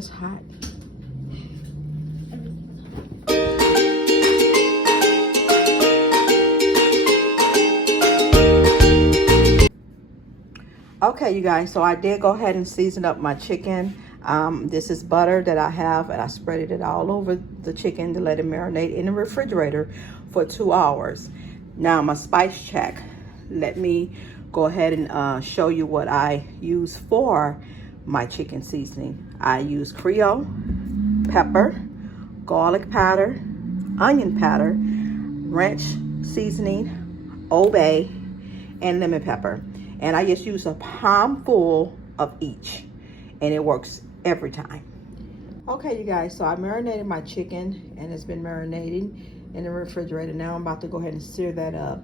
is hot. Okay, you guys, so I did go ahead and season up my chicken. This is butter that I have, and I spread it all over the chicken to let it marinate in the refrigerator for 2 hours. Now my spice check. Let me go ahead and show you what I use for my chicken seasoning. I use Creole, pepper, garlic powder, onion powder, ranch seasoning, Old Bay, and lemon pepper. And I just use a palm full of each, and it works every time. Okay, you guys, so I marinated my chicken, and it's been marinating in the refrigerator. Now I'm about to go ahead and sear that up.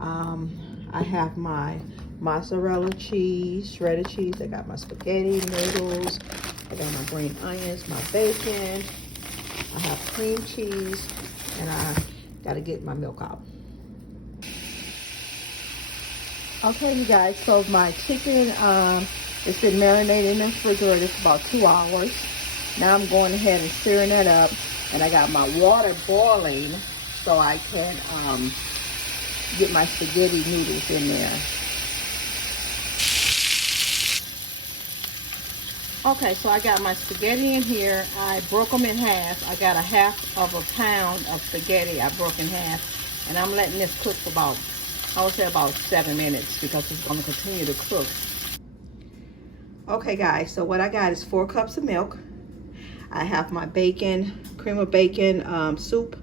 I have my mozzarella cheese, shredded cheese. I got my spaghetti noodles. I got my green onions, my bacon. I have cream cheese, and I gotta get my milk out. Okay, you guys, so my chicken it's been marinated in the refrigerator for about 2 hours. Now I'm going ahead and searing that up, and I got my water boiling so I can get my spaghetti noodles in there. Okay, so I got my spaghetti in here. I broke them in half. I got a half of a pound of spaghetti I broke in half, and I'm letting this cook for about, I would say about 7 minutes, because it's going to continue to cook. Okay, guys, so what I got is 4 cups of milk. I have my bacon, cream of bacon soup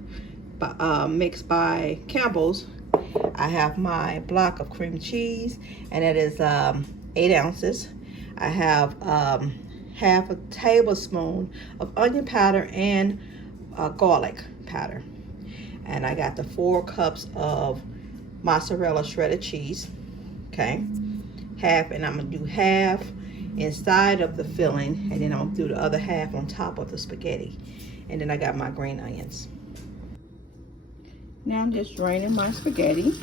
mixed by Campbell's. I have my block of cream cheese, and it is 8 ounces. I have half a tablespoon of onion powder and garlic powder. And I got the 4 cups of mozzarella shredded cheese. Okay, half, and I'm gonna do half inside of the filling, and then I'll do the other half on top of the spaghetti. And then I got my green onions. Now I'm just draining my spaghetti.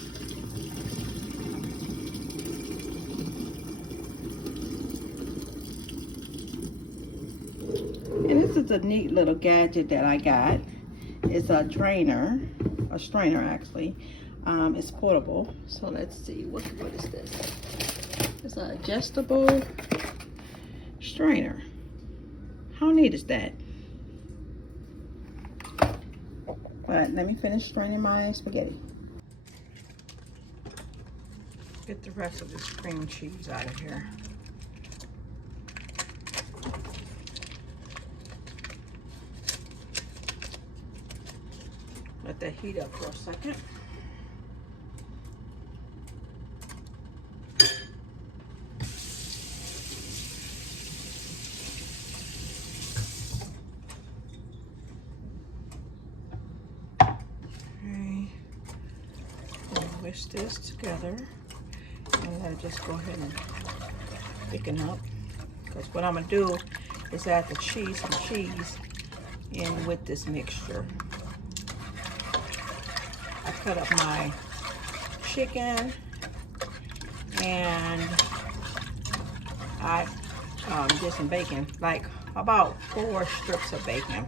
And this is a neat little gadget that I got. It's a drainer, a strainer actually. It's portable. So let's see, what is this? It's an adjustable strainer. How neat is that? But let me finish straining my spaghetti. Get the rest of this cream cheese out of here. Let that heat up for a second. Whisk this together, and let it just go ahead and thicken up, because what I'm gonna do is add the cheese in with this mixture. I cut up my chicken, and I did some bacon, like about 4 strips of bacon.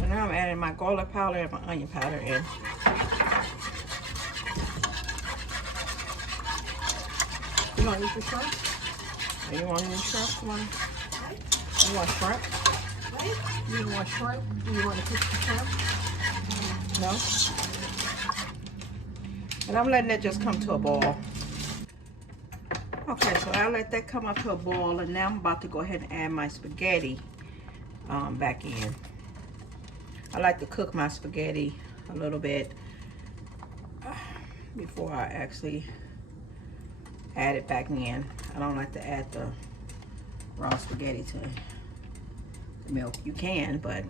So now I'm adding my garlic powder and my onion powder in. You want to eat the shrimp? Or you want any shrimp? Come on. You want shrimp? You want shrimp? Do you want to cook the shrimp? No? And I'm letting it just come to a boil. Okay, so I'll let that come up to a boil, and now I'm about to go ahead and add my spaghetti back in. I like to cook my spaghetti a little bit before I actually add it back in. I don't like to add the raw spaghetti to the milk. You can, but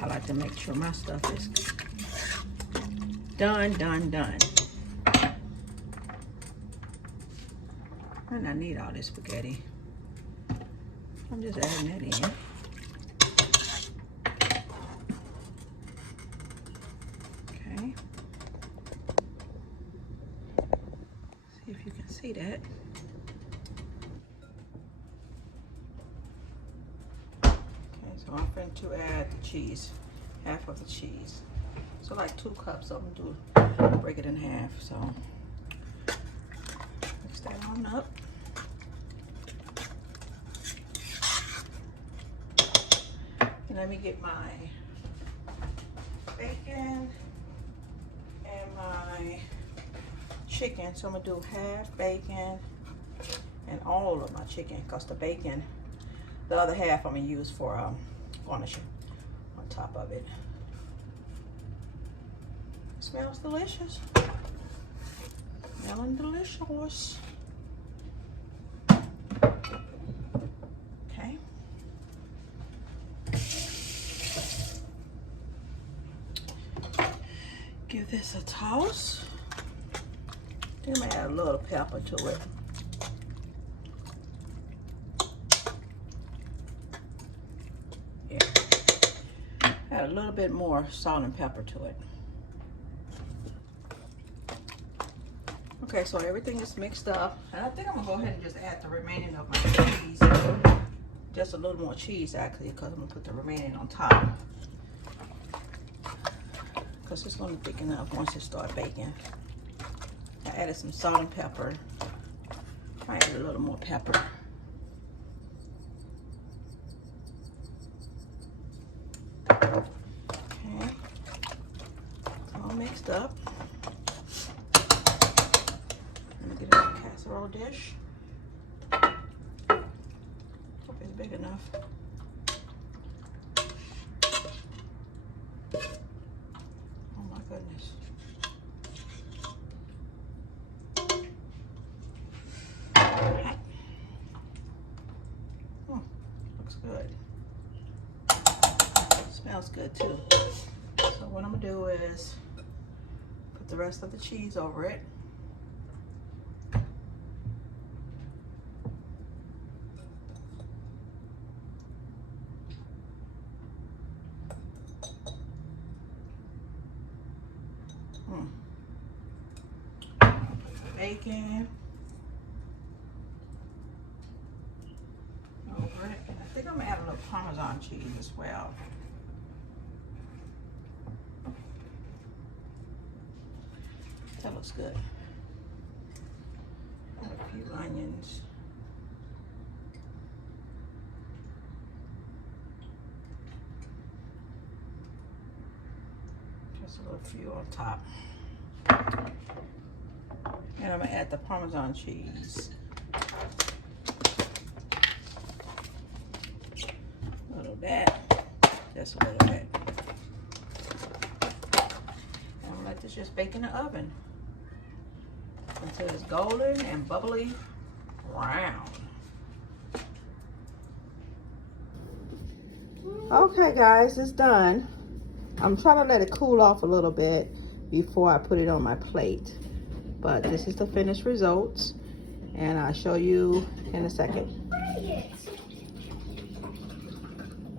I like to make sure my stuff is done. And I need all this spaghetti. I'm just adding that in. Okay. See if you can see that. so I'm going to add the cheese, half of the cheese. So like 2 cups, so I'm gonna break it in half. So mix that on up. And let me get my bacon and my chicken. So I'm gonna do half bacon and all of my chicken, because the bacon, the other half I'm gonna use for garnishing on top of it. Smells delicious. Smelling delicious. Okay. Give this a toss. Then I'm gonna add a little pepper to it. Yeah. Add a little bit more salt and pepper to it. Okay, so everything is mixed up. And I think I'm gonna go ahead and just add the remaining of my cheese. Just a little more cheese actually, because I'm gonna put the remaining on top. Because it's gonna thicken up once it starts baking. I added some salt and pepper. I added a little more pepper. Okay, it's all mixed up. Let me get it in a casserole dish. Hope it's big enough. Oh my goodness. Looks good. Smells good too. So what I'm gonna do is put the rest of the cheese over it. Bacon over it. And I think I'm gonna add a little Parmesan cheese as well. That looks good. Add a few onions. Just a little few on top. And I'm gonna add the Parmesan cheese. A little bit, just a little bit. And I'm gonna let this just bake in the oven until it's golden and bubbly brown. Okay guys, it's done. I'm trying to let it cool off a little bit before I put it on my plate. But this is the finished results, and I'll show you in a second.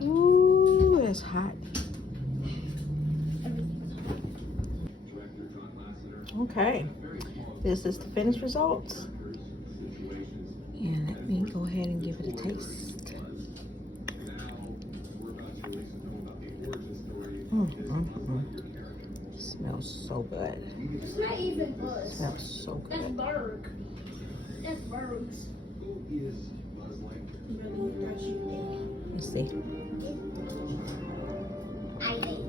Ooh, it's hot. Okay, this is the finished results. And let me go ahead and give it a taste. Smells so good. It's not even buzz. Smells so good. That's Berg. That's Berg's. Let's see. I think.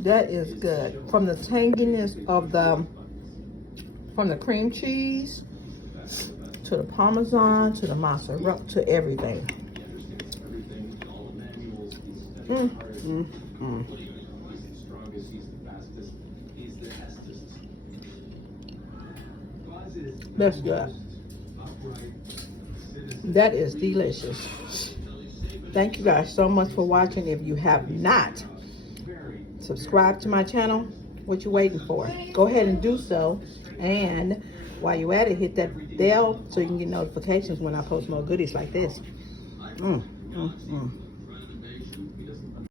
That is good. From the tanginess of the cream cheese to the Parmesan to the mozzarella to everything. That's good. That is delicious. Thank you guys so much for watching. If you have not subscribed to my channel, what you waiting for? Go ahead and do so. And while you're at it, hit that bell so you can get notifications when I post more goodies like this.